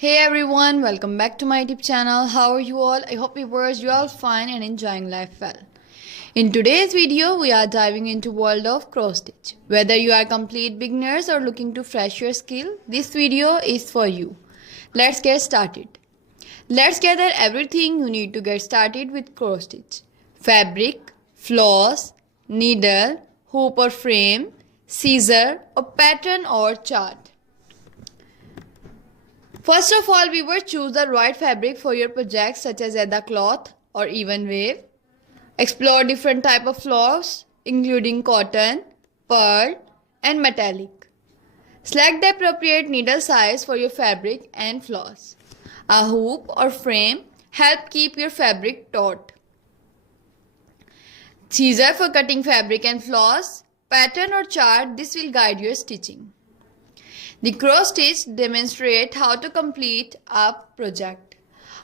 Hey everyone, welcome back to my YouTube channel. How are you all? I hope viewers you all fine and enjoying life well. In today's video, we are diving into world of cross stitch. Whether you are complete beginners or looking to fresh your skill, this video is for you. Let's get started. Let's gather everything you need to get started with cross stitch. Fabric, floss, needle, hoop or frame, scissor, a pattern or chart. First of all, we will choose the right fabric for your project such as leather cloth or even wave. Explore different type of floss including cotton, pearl and metallic. Select the appropriate needle size for your fabric and floss. A hoop or frame help keep your fabric taut. Scissor for cutting fabric and floss. Pattern or chart, this will guide your stitching. The cross stitch demonstrates how to complete a project.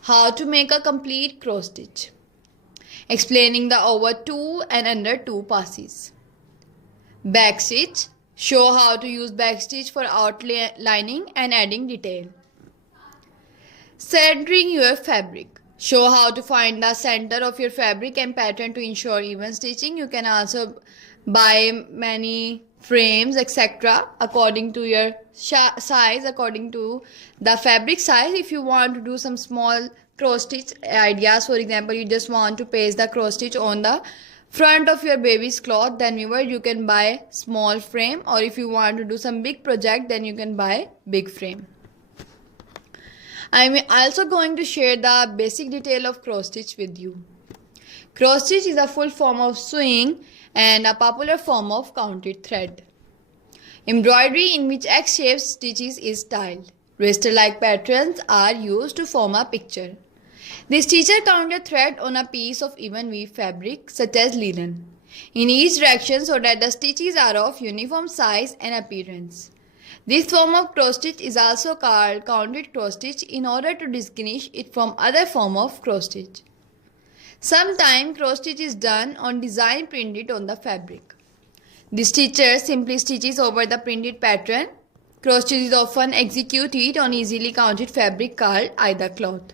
How to make a complete cross stitch. Explaining the over 2 and under 2 passes. Back stitch. Show how to use back stitch for outlining and adding detail. Centering your fabric. Show how to find the center of your fabric and pattern to ensure even stitching. You can also buy many frames etc. according to your size, according to the fabric size. If you want to do some small cross stitch ideas, for example you just want to paste the cross stitch on the front of your baby's cloth, then you can buy small frame, or if you want to do some big project then you can buy big frame. I'm also going to share the basic detail of cross stitch with you. Cross stitch is a full form of sewing and a popular form of counted thread. Embroidery in which X-shaped stitches is styled. Raster-like patterns are used to form a picture. The stitcher counted thread on a piece of even weave fabric such as linen in each direction so that the stitches are of uniform size and appearance. This form of cross stitch is also called counted cross stitch in order to distinguish it from other form of cross stitch. Sometimes cross stitch is done on design printed on the fabric. The stitcher simply stitches over the printed pattern. Cross stitch is often executed on easily counted fabric called either cloth,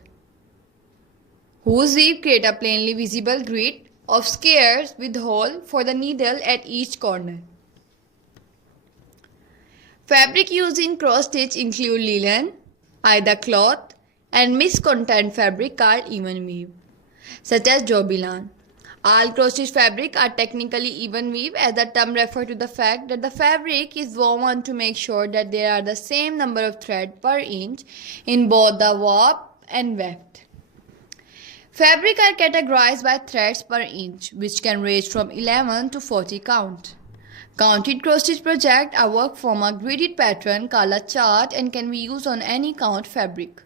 whose weave create a plainly visible grid of squares with hole for the needle at each corner. Fabric used in cross stitch include linen, either cloth, and mixed content fabric called even weave, such as jobilan. All cross stitch fabric are technically even weave, as the term refers to the fact that the fabric is woven to make sure that there are the same number of threads per inch in both the warp and weft. Fabric are categorized by threads per inch, which can range from 11 to 40 count. Counted cross stitch projects are worked from a gridded pattern called a chart and can be used on any count fabric.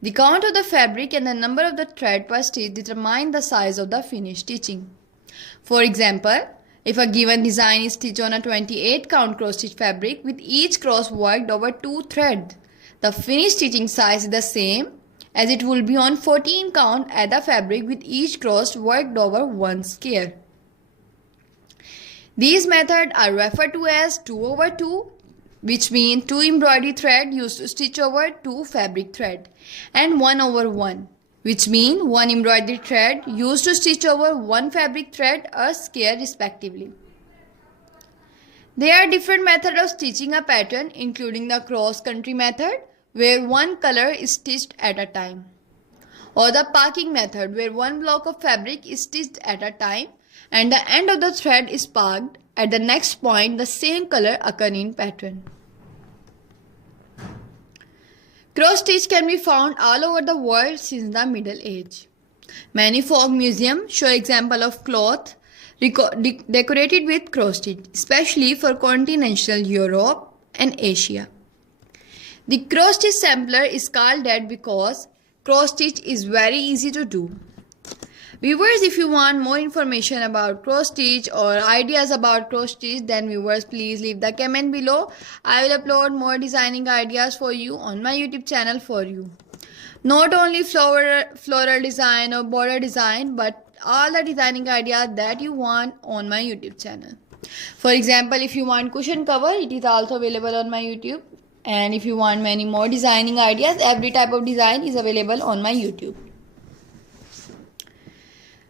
The count of the fabric and the number of the thread per stitch determine the size of the finished stitching. For example, if a given design is stitched on a 28 count cross stitch fabric with each cross worked over 2 threads, the finished stitching size is the same as it will be on 14 count at the fabric with each cross worked over 1 square. These methods are referred to as 2/2, which means 2 embroidery thread used to stitch over 2 fabric thread, and 1/1, which means 1 embroidery thread used to stitch over 1 fabric thread or square respectively. There are different methods of stitching a pattern, including the cross-country method, where one color is stitched at a time, or the parking method, where one block of fabric is stitched at a time and the end of the thread is parked at the next point the same color occur in pattern. Cross stitch can be found all over the world since the Middle Age. Many folk museums show examples of cloth decorated with cross stitch, especially for continental Europe and Asia. The cross stitch sampler is called that because cross stitch is very easy to do. Viewers, if you want more information about cross stitch or ideas about cross stitch, then viewers please leave the comment below. I will upload more designing ideas for you on my YouTube channel for you. Not only floral design or border design, but all the designing ideas that you want on my YouTube channel. For example, if you want cushion cover, it is also available on my YouTube And if you want many more designing ideas, every type of design is available on my YouTube.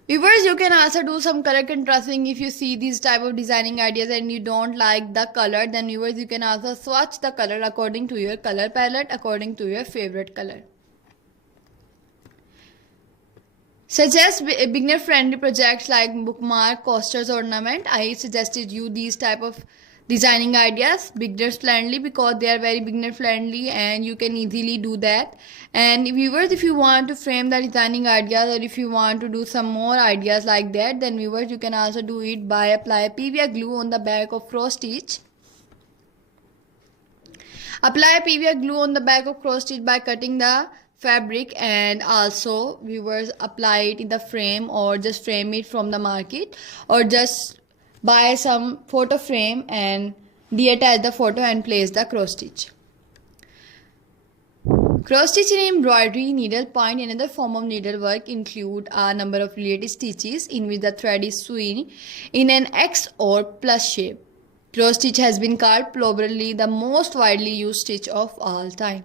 Viewers, you can also do some color contrasting. If you see these type of designing ideas and you don't like the color, then viewers, you can also swatch the color according to your color palette, according to your favorite color. Suggest beginner friendly projects like bookmark, coasters, ornament. I suggested you these type of designing ideas, beginner friendly, because they are very beginner friendly and you can easily do that. And viewers, if you want to frame the designing ideas, or if you want to do some more ideas like that, then viewers, you can also do it by apply PVA glue on the back of cross stitch. Apply PVA glue on the back of cross stitch by cutting the fabric, and also viewers, apply it in the frame or just frame it from the market, or just buy some photo frame and detach the photo and place the cross stitch. Cross stitch in embroidery, needlepoint and other form of needlework include a number of related stitches in which the thread is sewn in an X or plus shape. Cross stitch has been called probably the most widely used stitch of all time,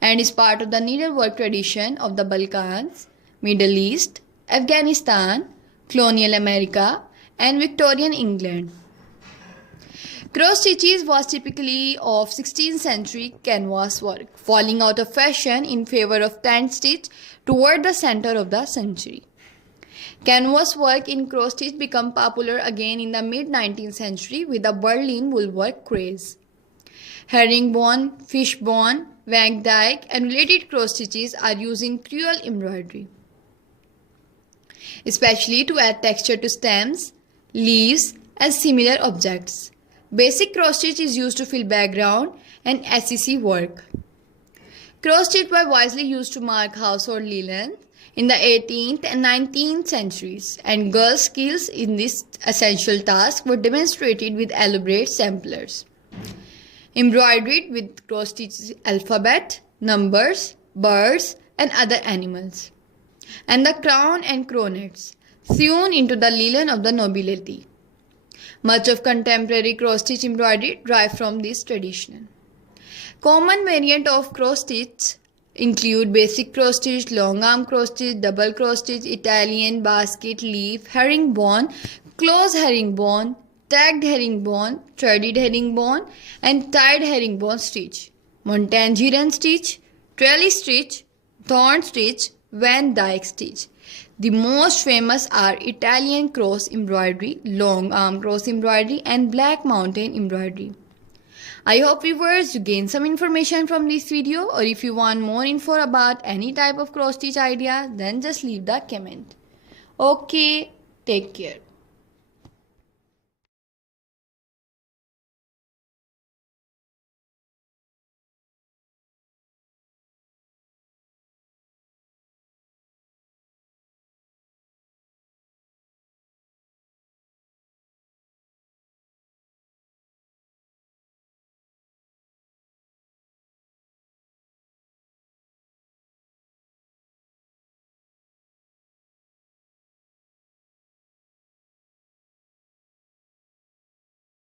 and is part of the needlework tradition of the Balkans, Middle East, Afghanistan, colonial America, and Victorian England. Cross stitches was typically of 16th century canvas work, falling out of fashion in favor of tent stitch toward the center of the century. Canvas work in cross stitch became popular again in the mid-19th century with the Berlin woolwork craze. Herringbone, fishbone, Van Dyke and related cross stitches are used in crewel embroidery, especially to add texture to stems, leaves and similar objects. Basic cross stitch is used to fill background and SEC work. Cross stitch were wisely used to mark household linen in the 18th and 19th centuries, and girls' skills in this essential task were demonstrated with elaborate samplers embroidered with cross stitches alphabet, numbers, birds and other animals, and the crown and coronets sewn into the linen of the nobility. Much of contemporary cross stitch embroidery derives from this tradition. Common variant of cross stitch include basic cross stitch, long arm cross stitch, double cross stitch, Italian, basket, leaf, herringbone, close herringbone, tagged herringbone, threaded herringbone and tied herringbone stitch, Montangeron stitch, trellis stitch, thorn stitch, Van Dyke stitch. The most famous are Italian cross embroidery, long arm cross embroidery and black mountain embroidery. I hope viewers you gain some information from this video, or if you want more info about any type of cross stitch idea, then just leave the comment. Okay, take care.